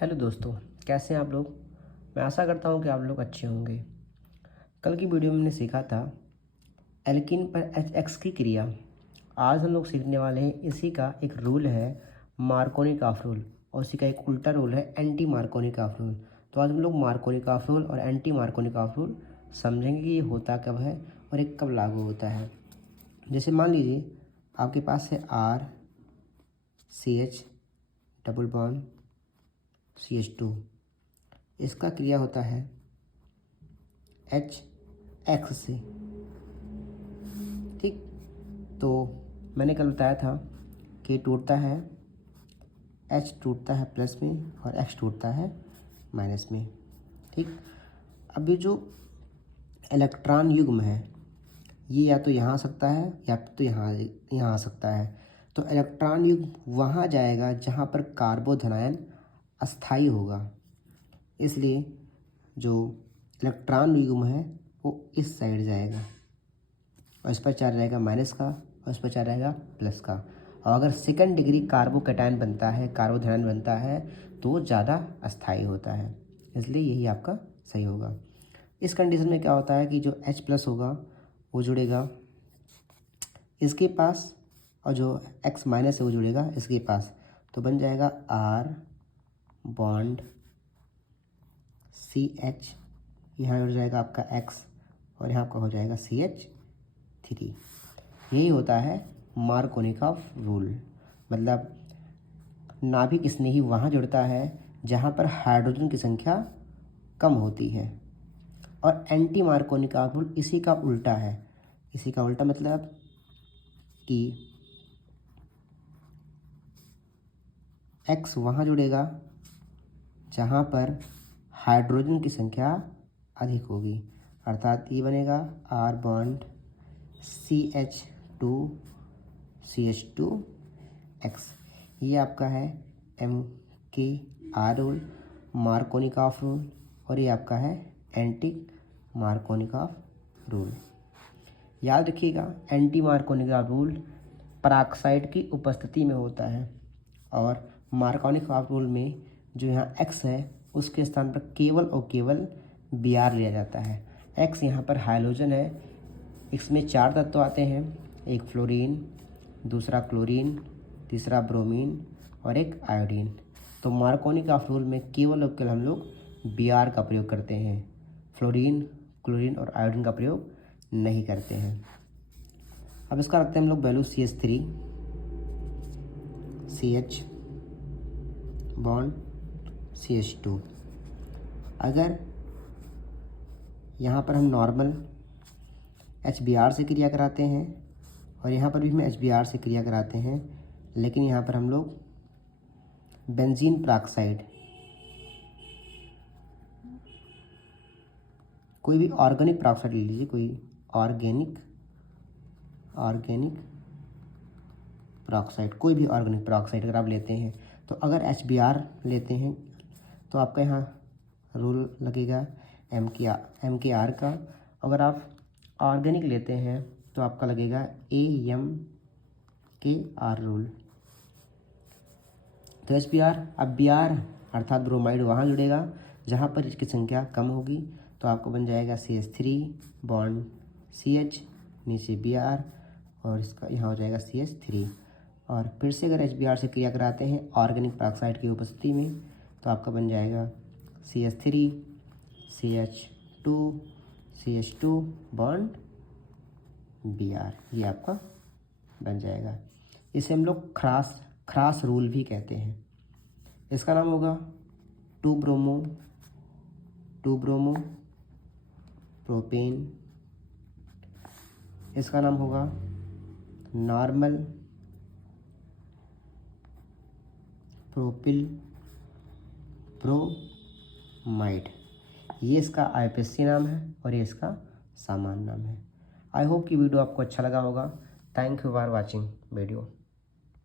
Hello दोस्तों, कैसे हैं आप लोग। मैं आशा करता हूं कि आप लोग अच्छे होंगे। कल की वीडियो में हमने सीखा था एल्कीन पर एच की क्रिया। आज हम लोग सीखने वाले हैं इसी का एक रूल है मार्कोनिकॉफ रूल, और इसी का एक उल्टा रूल है एंटी मार्कोनिकॉफ रूल। तो आज हम लोग मार्कोनिकॉफ रूल और एंटी मार्कोनिकॉफ रूल समझेंगे कि ये होता कब है और एक कब लागू होता है। जैसे मान लीजिए आपके पास है RCH डबल बॉन्ड CH2, इसका क्रिया होता है HX से। ठीक, तो मैंने कल बताया था कि टूटता है H टूटता है प्लस में और X टूटता है माइनस में। ठीक, अब ये जो इलेक्ट्रॉन युग्म है ये या तो यहाँ आ सकता है या तो यहाँ आ सकता है। तो इलेक्ट्रॉन युग्म वहाँ जाएगा जहाँ पर कार्बोधनायन अस्थायी होगा, इसलिए जो इलेक्ट्रॉन युग्म है वो इस साइड जाएगा और इस पर चार्ज रहेगा माइनस का और इस पर चार्ज रहेगा प्लस का। और अगर सेकंड डिग्री कार्बोकैटायन बनता है, कार्बोधनायन बनता है, तो वो ज़्यादा अस्थायी होता है, इसलिए यही आपका सही होगा। इस कंडीशन में क्या होता है कि जो H प्लस होगा वो जुड़ेगा इसके पास और जो X माइनस है वो जुड़ेगा इसके पास, तो बन जाएगा R बॉन्ड CH, यहाँ जुड़ जाएगा आपका X और यहाँ आपका हो जाएगा CH3। यही होता है मार्कोनिकॉफ रूल, मतलब नाभिक स्नेही वहाँ जुड़ता है जहाँ पर हाइड्रोजन की संख्या कम होती है। और एंटी मार्कोनिकॉफ रूल इसी का उल्टा है। इसी का उल्टा मतलब कि X वहाँ जुड़ेगा जहाँ पर हाइड्रोजन की संख्या अधिक होगी, अर्थात ये बनेगा R बॉन्ड CH2CH2X। ये आपका है MKR रूल, मार्कोनिकॉफ रूल, और ये आपका है एंटी मार्कोनिकॉफ रूल। याद रखिएगा एंटी मार्कोनिकॉफ रूल पराक्साइड की उपस्थिति में होता है और मार्कोनिकॉफ रूल में जो यहाँ X है उसके स्थान पर केवल और केवल Br लिया जाता है। X यहाँ पर हाइड्रोजन है, इसमें 4 तत्व आते हैं, एक फ्लोरीन, दूसरा क्लोरीन, तीसरा ब्रोमीन और एक आयोडीन। तो मार्कोनिकॉफ रूल में केवल और केवल हम लोग Br का प्रयोग करते हैं, फ्लोरीन, क्लोरीन और आयोडीन का प्रयोग नहीं करते हैं। अब इसका रखते हैं हम लोग value CH3 CH bond CH2। अगर यहाँ पर हम नॉर्मल HBr से क्रिया कराते हैं और यहाँ पर भी हम HBr से क्रिया कराते हैं, लेकिन यहाँ पर हम लोग बेंजीन पेरोक्साइड, कोई भी ऑर्गेनिक पेरोक्साइड ले लीजिए, कोई ऑर्गेनिक पेरोक्साइड, कोई भी ऑर्गेनिक पेरोक्साइड अगर आप लेते हैं, तो अगर HBr लेते हैं तो आपका यहाँ रूल लगेगा MKR का। अगर आप ऑर्गेनिक लेते हैं तो आपका लगेगा AMKR रूल। तो HBr, अब Br अर्थात ब्रोमाइड वहाँ जुड़ेगा जहाँ पर इसकी संख्या कम होगी, तो आपको बन जाएगा CH3 बॉन्ड CH, नीचे Br और इसका यहाँ हो जाएगा CH3। और फिर से अगर HBr से क्रिया कराते हैं ऑर्गेनिक पेरोक्साइड की उपस्थिति में, तो आपका बन जाएगा CH3 CH2 बॉन्ड Br, ये आपका बन जाएगा। इसे हम लोग ख़रास रूल भी कहते हैं। इसका नाम होगा 2 ब्रोमो प्रोपेन। इसका नाम होगा नॉर्मल प्रोपिल ब्रोमाइड। ये इसका IUPAC नाम है और ये इसका सामान्य नाम है। आई होप कि वीडियो आपको अच्छा लगा होगा। Thank you for watching video.